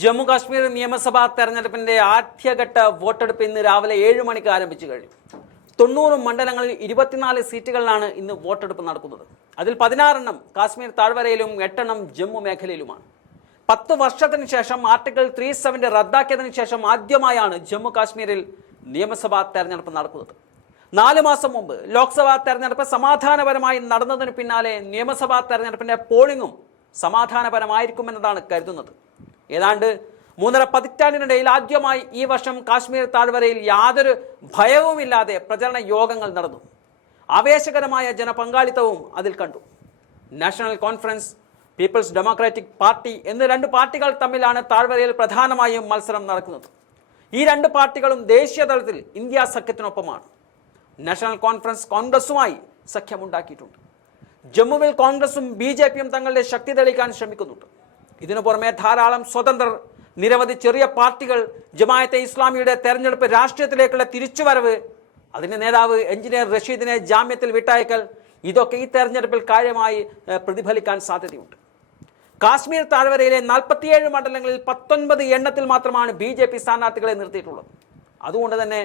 ജമ്മു കാശ്മീർ നിയമസഭാ തെരഞ്ഞെടുപ്പിന്റെ ആദ്യഘട്ട വോട്ടെടുപ്പ് ഇന്ന് രാവിലെ ഏഴ് മണിക്ക് ആരംഭിച്ചു കഴിഞ്ഞു. തൊണ്ണൂറ് മണ്ഡലങ്ങളിൽ ഇരുപത്തിനാല് സീറ്റുകളിലാണ് ഇന്ന് വോട്ടെടുപ്പ് നടക്കുന്നത്. അതിൽ പതിനാറെണ്ണം കാശ്മീർ താഴ്വരയിലും എട്ടെണ്ണം ജമ്മു മേഖലയിലുമാണ്. പത്ത് വർഷത്തിന് ശേഷം ആർട്ടിക്കിൾ ത്രീ സെവന്റെ റദ്ദാക്കിയതിനു ശേഷം ആദ്യമായാണ് ജമ്മു കാശ്മീരിൽ നിയമസഭാ തെരഞ്ഞെടുപ്പ് നടക്കുന്നത്. നാല് മാസം മുമ്പ് ലോക്സഭാ തെരഞ്ഞെടുപ്പ് സമാധാനപരമായി നടന്നതിന് പിന്നാലെ നിയമസഭാ തെരഞ്ഞെടുപ്പിന്റെ പോളിംഗും സമാധാനപരമായിരിക്കുമെന്നതാണ് കരുതുന്നത്. ഏതാണ്ട് മൂന്നര പതിറ്റാണ്ടിനിടയിൽ ആദ്യമായി ഈ വർഷം കാശ്മീർ താഴ്വരയിൽ യാതൊരു ഭയവുമില്ലാതെ പ്രചരണ യോഗങ്ങൾ നടന്നു. ആവേശകരമായ ജനപങ്കാളിത്തവും അതിൽ കണ്ടു. National conference people's democratic party എന്ന രണ്ട് പാർട്ടികൾ തമ്മിലാണ് താഴ്വരയിൽ പ്രധാനമായും മത്സരം നടക്കുന്നത്. ഈ രണ്ട് പാർട്ടികളും ദേശീയ തലത്തിൽ ഇന്ത്യ സഖ്യത്തിനൊപ്പമാണ്. നാഷണൽ കോൺഫറൻസ് കോൺഗ്രസുമായി സഖ്യമുണ്ടാക്കിയിട്ടുണ്ട്. ജമ്മുവിൽ കോൺഗ്രസും ബി ജെ പിയും തങ്ങളുടെ ശക്തി തെളിയിക്കാൻ ശ്രമിക്കുന്നുണ്ട്. ഇതിനു പുറമെ ധാരാളം സ്വതന്ത്രർ നിരവധി ചെറിയ പാർട്ടികൾ ജമായത്തെ ഇസ്ലാമിയുടെ തെരഞ്ഞെടുപ്പ് രാഷ്ട്രീയത്തിലേക്കുള്ള തിരിച്ചുവരവ് അതിന്റെ നേതാവ് എഞ്ചിനീയർ റഷീദിനെ ജാമ്യത്തിൽ വിട്ടയക്കൽ ഇതൊക്കെ ഈ തെരഞ്ഞെടുപ്പിൽ കാര്യമായി പ്രതിഫലിക്കാൻ സാധ്യതയുണ്ട്. കാശ്മീർ താഴ്വരയിലെ നാൽപ്പത്തിയേഴ് മണ്ഡലങ്ങളിൽ പത്തൊൻപത് എണ്ണത്തിൽ മാത്രമാണ് ബി ജെ പി സ്ഥാനാർത്ഥികളെ നിർത്തിയിട്ടുള്ളത്. അതുകൊണ്ട് തന്നെ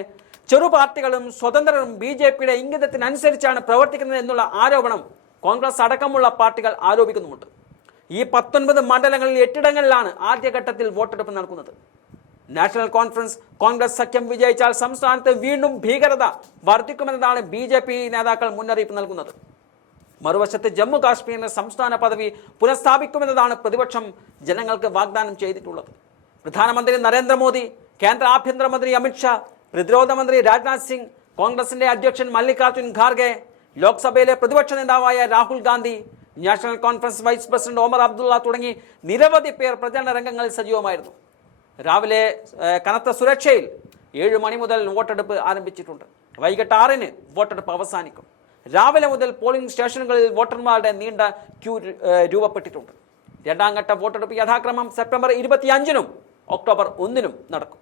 ചെറു പാർട്ടികളും സ്വതന്ത്രരും ബി ജെ പിയുടെ ഇംഗിതത്തിനനുസരിച്ചാണ് പ്രവർത്തിക്കുന്നത് എന്നുള്ള ആരോപണം കോൺഗ്രസ് അടക്കമുള്ള പാർട്ടികൾ ആരോപിക്കുന്നുമുണ്ട്. ഈ പത്തൊൻപത് മണ്ഡലങ്ങളിൽ എട്ടിടങ്ങളിലാണ് ആദ്യഘട്ടത്തിൽ വോട്ടെടുപ്പ് നടക്കുന്നത്. നാഷണൽ കോൺഫറൻസ് കോൺഗ്രസ് സഖ്യം വിജയിച്ചാൽ സംസ്ഥാനത്ത് വീണ്ടും ഭീകരത വർദ്ധിക്കുമെന്നതാണ് ബി ജെ പി നേതാക്കൾ മുന്നറിയിപ്പ് നൽകുന്നത്. മറുവശത്ത് ജമ്മു കാശ്മീരിന് സംസ്ഥാന പദവി പുനഃസ്ഥാപിക്കുമെന്നതാണ് പ്രതിപക്ഷം ജനങ്ങൾക്ക് വാഗ്ദാനം ചെയ്തിട്ടുള്ളത്. പ്രധാനമന്ത്രി നരേന്ദ്രമോദി കേന്ദ്ര ആഭ്യന്തരമന്ത്രി അമിത്ഷാ പ്രതിരോധ മന്ത്രി രാജ്നാഥ് സിംഗ് കോൺഗ്രസിന്റെ അധ്യക്ഷൻ മല്ലികാർജുൻ ഖാർഗെ ലോക്സഭയിലെ പ്രതിപക്ഷ നേതാവായ Rahul Gandhi national conference vice president Omar Abdullah തുടങ്ങി നിരവധി പേർ പ്രചരണ രംഗങ്ങളിൽ സജീവമായിരുന്നു. രാവിലെ കനത്ത സുരക്ഷയിൽ ഏഴ് മണി മുതൽ വോട്ടെടുപ്പ് ആരംഭിച്ചിട്ടുണ്ട്. വൈകിട്ട് ആറിന് വോട്ടെടുപ്പ് അവസാനിക്കും. രാവിലെ മുതൽ പോളിംഗ് സ്റ്റേഷനുകളിൽ വോട്ടർമാരുടെ നീണ്ട ക്യൂ രൂപപ്പെട്ടിട്ടുണ്ട്. രണ്ടാം ഘട്ട വോട്ടെടുപ്പ് യഥാക്രമം സെപ്റ്റംബർ ഇരുപത്തിയഞ്ചിനും ഒക്ടോബർ ഒന്നിനും നടക്കും.